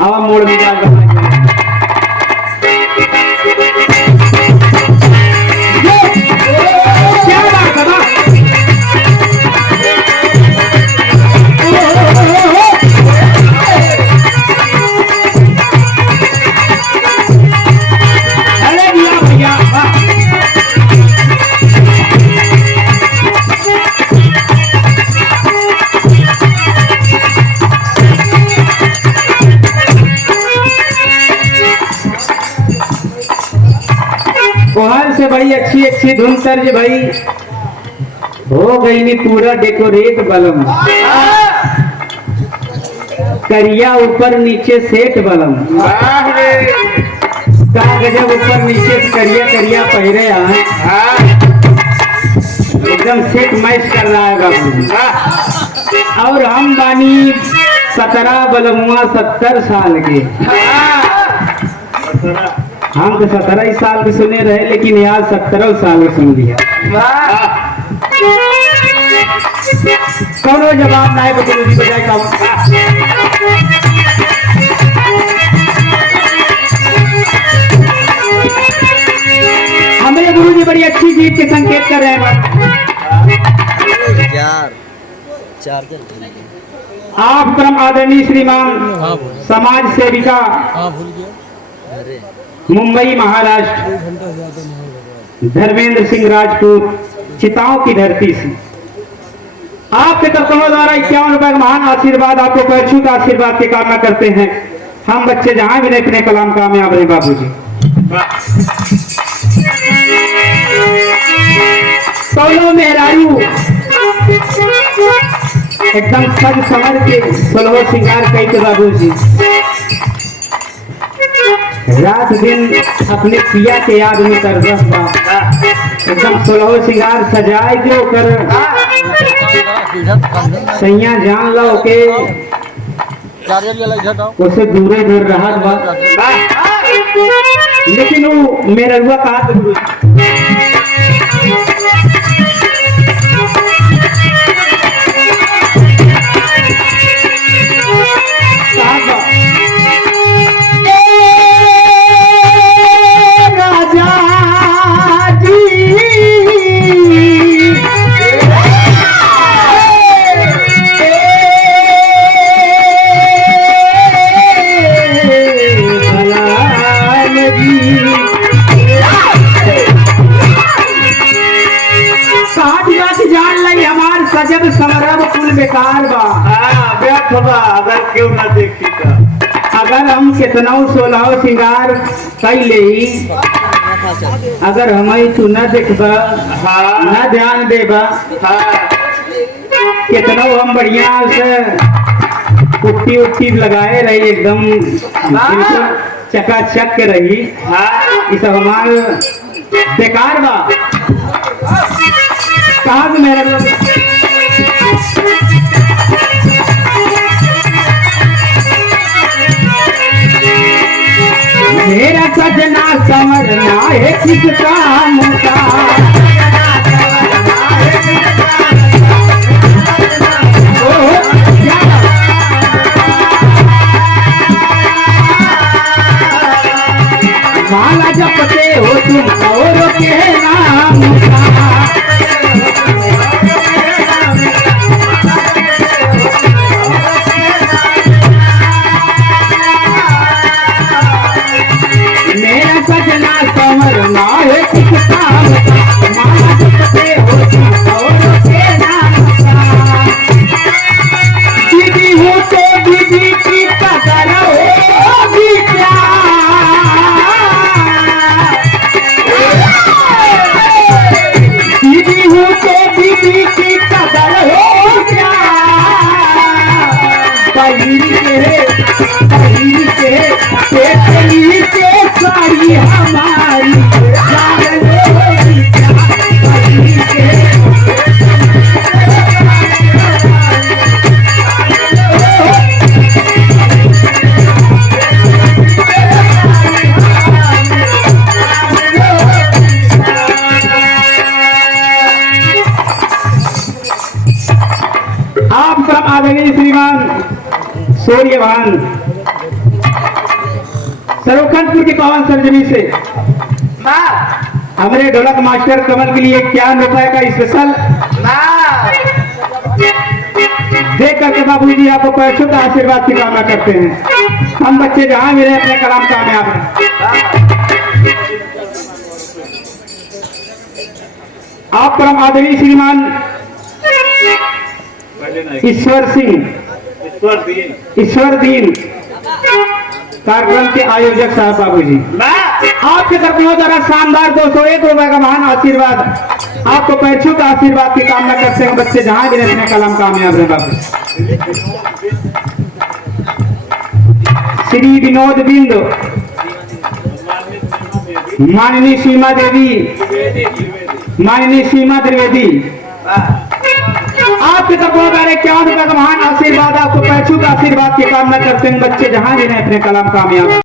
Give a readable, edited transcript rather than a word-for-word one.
हवा मोड़ में जाएगा। क्या बात है बात? अरे भैया भैया कोहर से बड़ी अच्छी अच्छी धुन तर्ज भाई हो गई नी पूरा डेकोरेट बलम करिया ऊपर नीचे सेठ बलम का गजब ऊपर नीचे करिया करिया पहरे आए एकदम सेठ मैच कर रहा है बाबू। और हम बानी 17 बलमुआ 70 साल के। हम तो 17 ही साल के सुने रहे लेकिन यार 17 साल के सुन लिया। कौन जवाब ना है बजाय का हमें गुरु जी बड़ी अच्छी जीत के संकेत कर रहे हैं। आप परम आदरणीय श्रीमान समाज सेविका मुंबई महाराष्ट्र धर्मेंद्र सिंह राजपूत चिताओं की धरती से आपके तत्वों द्वारा 51 रुपए का महान आशीर्वाद आपको परिशुद्ध आशीर्वाद की कामना करते हैं। हम बच्चे जहां भी अपने कलाम कामयाब रहे बाबू जी। सोलो मेहरारू एकदम सज समर के सोलहो श्रृंगार कई के बाबू जी रात दिन अपने पिया के याद में कर रहा एकदम सोलहो श्रृंगार सजाए जो कर सैया जान लो के उसे दूरे दूर रहा लेकिन वो मेरा रुआ कहा जब समरब कुल बेकार बा व्यर्थ बा अगर क्यों ना देखी तो अगर हम कितना सोलह श्रृंगार कई ले अगर हम तू न देखबा न ध्यान देबा कितना हम बढ़िया से पुट्टी उट्टी लगाए रही एकदम चकाचक के रही ये सब हमारे बेकार बा कहा मेरा मेरा सजना संवरना है किस काम का माला जपते हो तुम और के नाम का सजना संवरना है किस काम का माला जपते हो तुम और के नाम का दीदी हो तो दीदी की कदर होगी क्या दीदी हो तो दीदी की कदर हो क्या पहली के साड़ी हमारी जान होगी आप सब आदरणीय श्रीमान सूर्यभान सरोखंडपुर की पावन सरजमी से हमारे ढोलक मास्टर कमल के लिए 51 रुपए का स्पेशल देख करके बाबूजी आपको पैसों का आशीर्वाद की कामना करते हैं। हम बच्चे जहां भी रहे अपने कलाम कामयाब हैं। आप परम आदरणीय श्रीमान ईश्वर दीन कार्यक्रम के आयोजक साहब बाबूजी आपके तरफ बहुत ज्यादा शानदार 201 रुपए का महान आशीर्वाद आपको पैसों का आशीर्वाद की कामना करते हैं। बच्चे जहां भी रहने कलम कामयाब है बाबू। श्री विनोद बिंदु माननीय सीमा द्विवेदी आपके तरफ बहुत सारे 51 रुपए का महान आशीर्वाद आपको पैसों का आशीर्वाद की कामना करते हैं। बच्चे जहां भी रहे अपने कलम कामयाब।